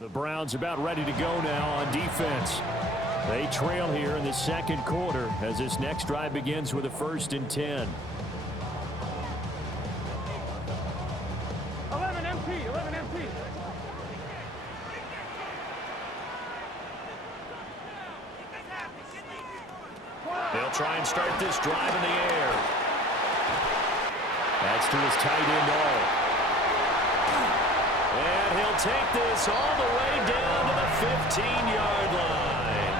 The Browns about ready to go now on defense. They trail here in the second quarter as this next drive begins with a 1st and 10. 11 MT, 11 MT. They'll try and start this drive in the air. That's to his tight end, All. And he'll take this all the way down to the 15-yard line.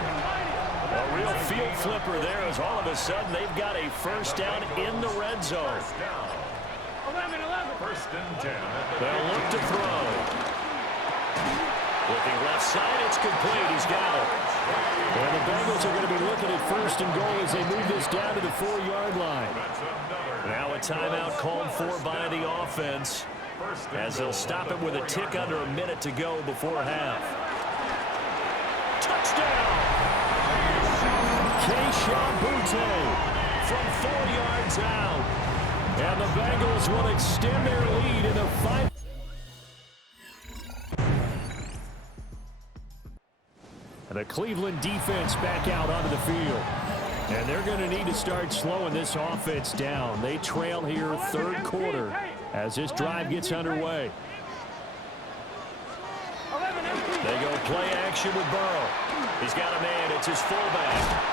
A real field flipper there as all of a sudden they've got a first down in the red zone. 11. 1st and 10. They'll look to throw. Looking left side, it's complete. He's got it. And the Bengals are going to be looking at 1st and goal as they move this down to the 4-yard line. Now a timeout called for by the offense as they'll stop it with a tick under a minute to go before half. Touchdown! Kayshon Boutte from 4 yards out. And the Bengals will extend their lead in the final. And the Cleveland defense back out onto the field. And they're going to need to start slowing this offense down. They trail here 3rd quarter as this drive gets underway. They go play action with Burrow. He's got a man. It's his fullback.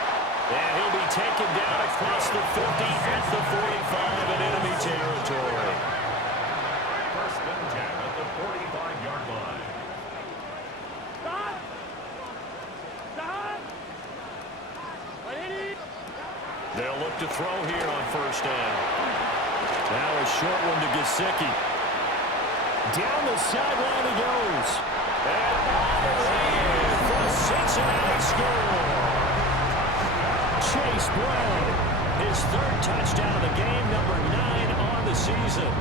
And he'll be taken down across the 50 at the 45 in enemy territory. 1st and 10 at the 45-yard line. They'll look to throw here on 1st down. Now a short one to Gesicki. Down the sideline he goes. And all the way in for a Cincinnati score. Chase Brown, his 3rd touchdown of the game, number 9 on the season.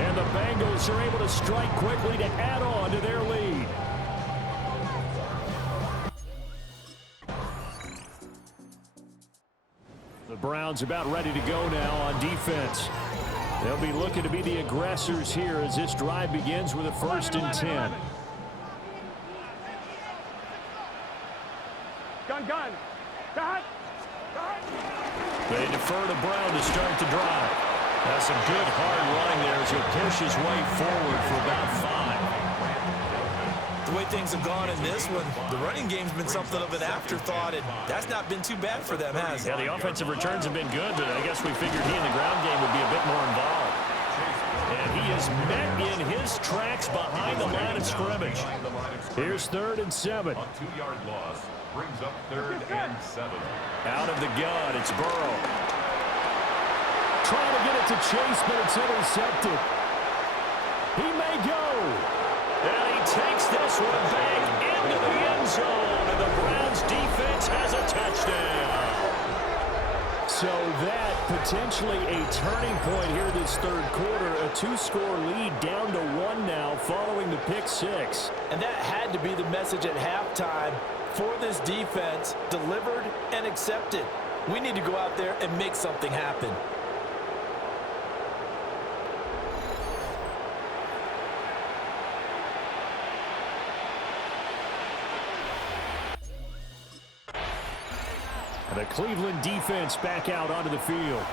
And the Bengals are able to strike quickly to add on to their lead. The Browns about ready to go now on defense. They'll be looking to be the aggressors here as this drive begins with a 1st and 10. Gun. They defer to Brown to start the drive. That's some good hard running there as he'll push his way forward for about 5. The way things have gone in this one, the running game's been something of an afterthought, and that's not been too bad for them, has it? Yeah, the offensive returns have been good, but I guess we figured he in the ground game would be a bit more involved. And he is met in his tracks behind the line of scrimmage. Here's 3rd and 7. A 2-yard loss brings up 3rd and 7. Out of the gun, it's Burrow. Trying to get it to Chase, but it's intercepted. He may go. And he takes this one back into the end zone, and the Browns defense has a touchdown. So that potentially a turning point here this 3rd quarter. A 2-score lead down to 1 now following the pick 6. And that had to be the message at halftime for this defense, delivered and accepted. We need to go out there and make something happen. The Cleveland defense back out onto the field.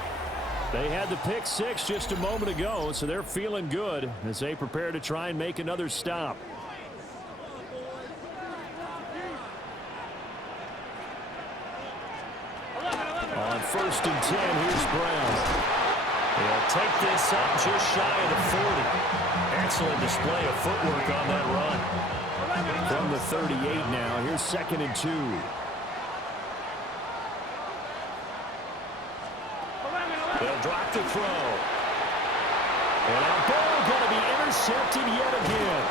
They had the pick 6 just a moment ago, so they're feeling good as they prepare to try and make another stop. On 1st and 10, here's Brown. He'll take this up just shy of the 40. Excellent display of footwork on that run. From the 38 now, here's 2nd and 2. They'll drop the throw. And our ball going to be intercepted yet again.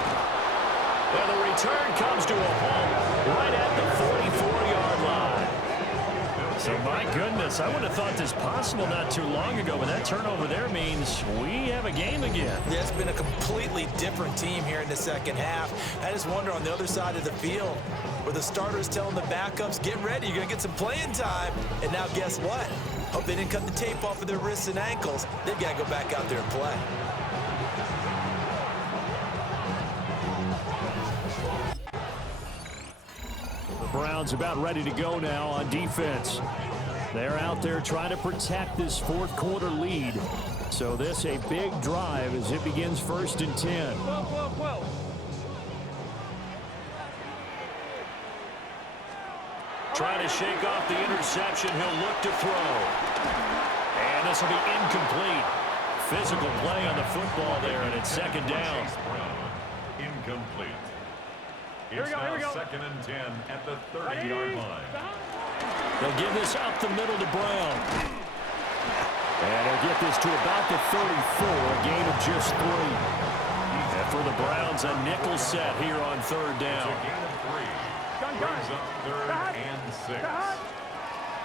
And the return comes to a halt right at the 44-yard line. So, my goodness, I wouldn't have thought this possible not too long ago, but that turnover there means we have a game again. Yeah, it's been a completely different team here in the 2nd half. I just wonder on the other side of the field where the starters telling the backups, get ready, you're going to get some playing time. And now guess what? Hope they didn't cut the tape off of their wrists and ankles. They've got to go back out there and play. Browns about ready to go now on defense. They're out there trying to protect this fourth quarter lead. So this a big drive as it begins 1st and 10. 12. Trying to shake off the interception. He'll look to throw. And this will be incomplete. Physical play on the football there, and it's 2nd down. Incomplete. Here we go. 2nd and 10 at the 30-yard line. They'll give this up the middle to Brown. And he'll get this to about the 34, a gain of just 3. And for the Browns, a nickel set here on 3rd down. A gain of 3. Brings up 3rd and 6.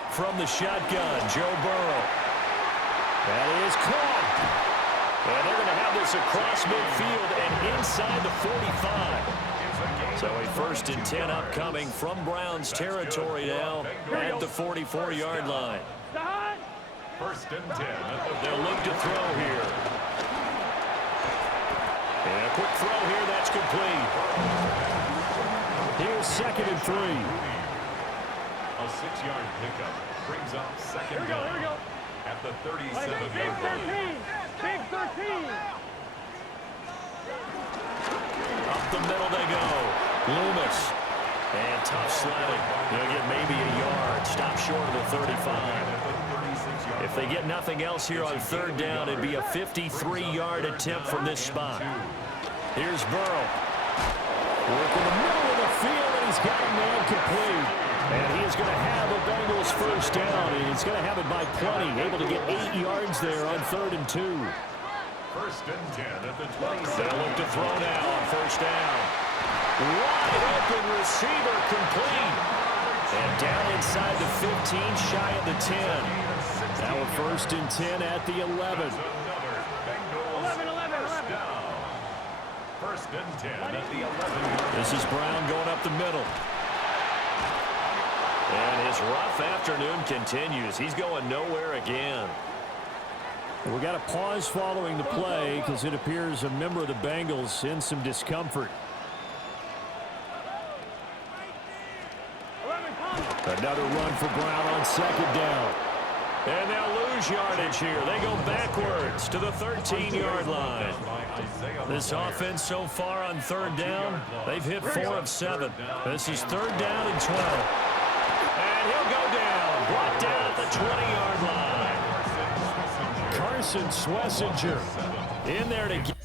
From the shotgun, Joe Burrow. That is caught. And they're going to have this across midfield and inside the 45. So a 1st and 10 upcoming from Browns territory now at the 44-yard line. 1st and 10. They'll look to throw here. And a quick throw here, that's complete. Here's 2nd and 3. A 6-yard pickup brings up 2nd down. Here we go. At the Big 37-yard 13. line. Big 13. Up the middle they go. Loomis. And tough sledding. He'll get maybe a yard. Stop short of the 35. If they get nothing else here on 3rd down, it'd be a 53-yard attempt from this spot. Here's Burrow. Work in the middle of the field, and he's got a man complete. And he is going to have a Bengals 1st down. And he's going to have it by plenty. Able to get 8 yards there on 3rd and 2. 1st and 10 at the 27. They'll look to throw now on 1st down. Wide open receiver complete. And down inside the 15, shy of the 10. Now a 1st and 10 at the 11. Another Bengals 11. 1st down. 1st and 10 at the 11. This is Brown going up the middle. And his rough afternoon continues. He's going nowhere again. We got a pause following the play because it appears a member of the Bengals in some discomfort. Another run for Brown on 2nd down. And they'll lose yardage here. They go backwards to the 13-yard line. This offense so far on 3rd down, they've hit 4 of 7. This is 3rd down and 12. And he'll go down. Brought down at the 20-yard line. Carson Schlesinger in there to get.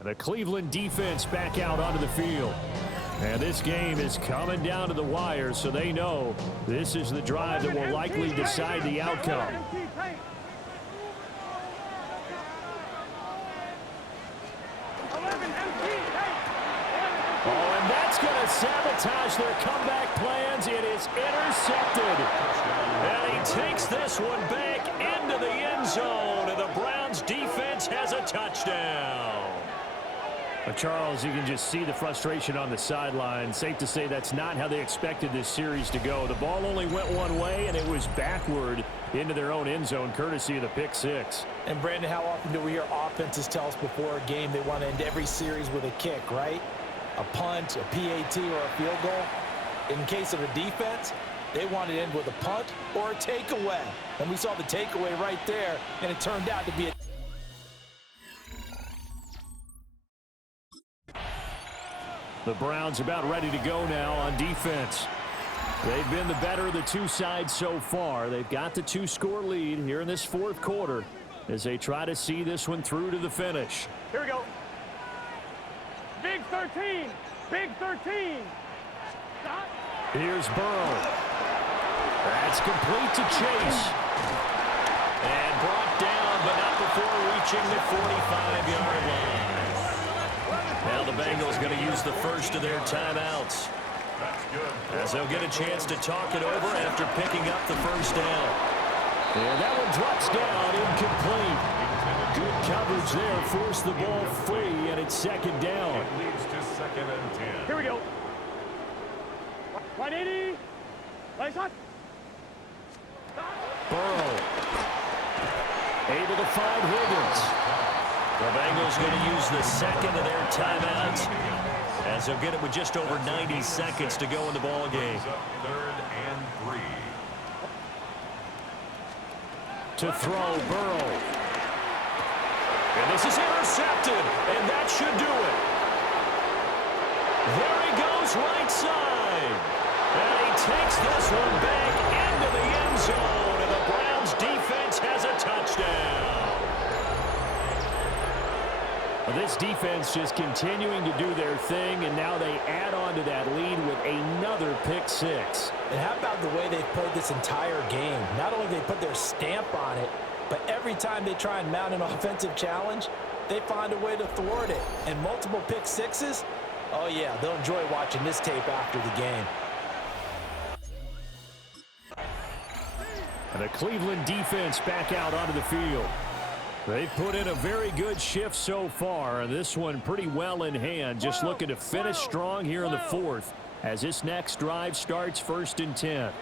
And the Cleveland defense back out onto the field. And this game is coming down to the wire, so they know this is the drive that will likely decide the outcome. Oh, and that's going to sabotage their comeback plans. It is intercepted. And he takes this one back into the end zone, and the Browns defense has a touchdown. Charles, you can just see the frustration on the sideline. Safe to say that's not how they expected this series to go. The ball only went one way, and it was backward into their own end zone, courtesy of the pick six. And, Brandon, how often do we hear offenses tell us before a game they want to end every series with a kick, right? A punt, a PAT, or a field goal. In case of a defense, they want to end with a punt or a takeaway. And we saw the takeaway right there, and it turned out to be a The Browns about ready to go now on defense. They've been the better of the two sides so far. They've got the 2-score lead here in this 4th quarter as they try to see this one through to the finish. Here we go. Big 13. Big 13. Stop. Here's Burrow. That's complete to Chase. And brought down, but not before reaching the 45-yard line. Now the Bengals going to use the first of their timeouts. As they'll get a chance to talk it over after picking up the 1st down. And that one drops down, incomplete. Good coverage there, forced the ball free, and it's 2nd down. It leads to 2nd and 10. Here we go. 180. Nice shot. Burrow able to find Higgins. The Bengals going to use the second of their timeouts, as they'll get it with just over 90 seconds to go in the ball game. Third and 3. To throw, Burrow. And this is intercepted, and that should do it. There he goes, right side. And he takes this one back into the end zone, and the Browns defense has a touchdown. Well, this defense just continuing to do their thing, and now they add on to that lead with another pick six. And how about the way they've played this entire game? Not only do they put their stamp on it, but every time they try and mount an offensive challenge, they find a way to thwart it. And multiple pick sixes, oh yeah, they'll enjoy watching this tape after the game. And the Cleveland defense back out onto the field. They've put in a very good shift so far. This one pretty well in hand. Just looking to finish strong here in the fourth as this next drive starts 1st and 10.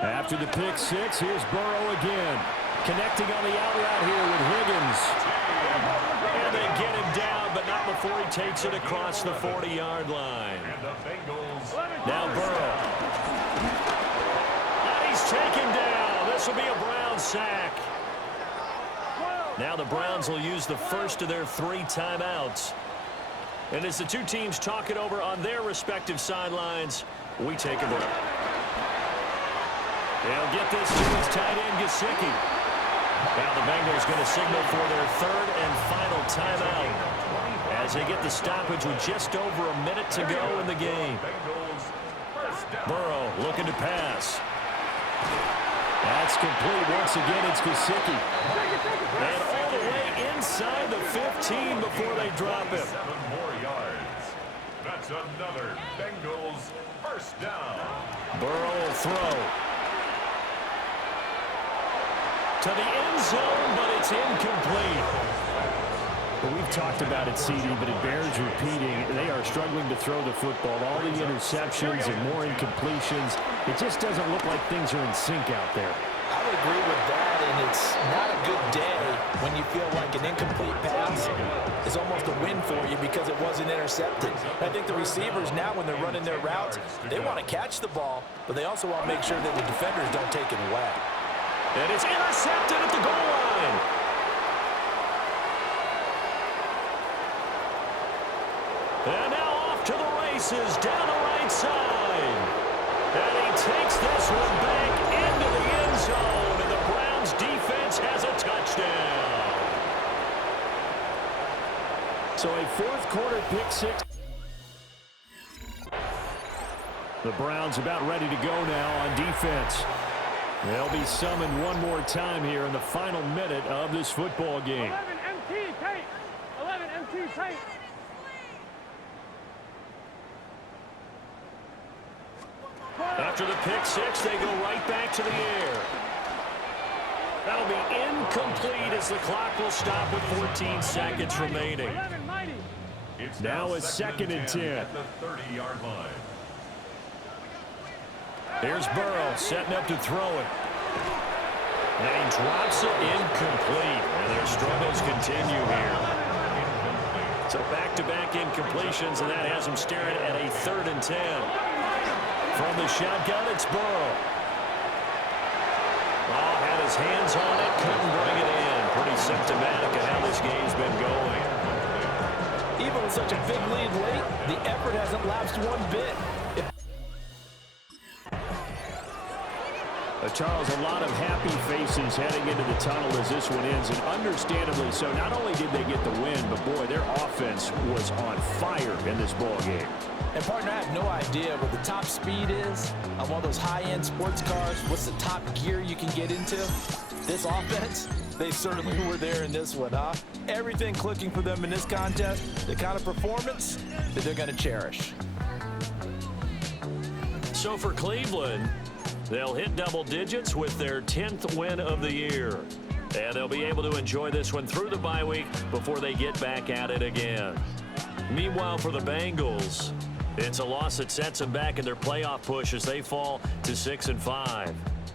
After the pick six, here's Burrow again. Connecting on the out route here with Higgins. And they get him down, but not before he takes it across the 40-yard line. And the Bengals. Now Burrow. And he's taken down. This will be a Browns sack. Now the Browns will use the first of their 3 timeouts. And as the two teams talk it over on their respective sidelines, we take a break. They'll get this to his tight end, Gesicki. Now the Bengals going to signal for their 3rd and final timeout as they get the stoppage with just over a minute to go in the game. Burrow looking to pass. That's complete once again. It's Gesicki. And all the way inside the 15 before they drop him. 7 more yards. That's another Bengals first down. Burrow will throw. To the end zone, but it's incomplete. But we've talked about it, CD, but it bears repeating. They are struggling to throw the football. All the interceptions and more incompletions. It just doesn't look like things are in sync out there. I would agree with that, and it's not a good day when you feel like an incomplete pass is almost a win for you because it wasn't intercepted. I think the receivers now, when they're running their routes, they want to catch the ball, but they also want to make sure that the defenders don't take it away. And it's intercepted at the goal line. And now off to the races down the right side. And he takes this one back into the end zone. And the Browns defense has a touchdown. So a 4th quarter pick six. The Browns about ready to go now on defense. They'll be summoned one more time here in the final minute of this football game. 11 MT tape. 11 MT tape. After the pick six, they go right back to the air. That'll be incomplete as the clock will stop with 14 seconds remaining. 11 mighty. It's Now it's 2nd and 10. at the 30-yard line. Here's Burrow setting up to throw it. And he drops it incomplete. And their struggles continue here. So back-to-back incompletions, and that has them staring at a 3rd and 10. From the shotgun, it's Burrow. Oh, had his hands on it, couldn't bring it in. Pretty symptomatic of how this game's been going. Even with such a big lead late, the effort hasn't lapsed one bit. Charles, a lot of happy faces heading into the tunnel as this one ends, and understandably so. Not only did they get the win, but boy, their offense was on fire in this ball game. And partner, I have no idea what the top speed is on one of those high-end sports cars. What's the top gear you can get into? This offense, they certainly were there in this one, huh? Everything clicking for them in this contest, the kind of performance that they're going to cherish. So for Cleveland, they'll hit double digits with their 10th win of the year. And they'll be able to enjoy this one through the bye week before they get back at it again. Meanwhile, for the Bengals, it's a loss that sets them back in their playoff push as they fall to 6-5.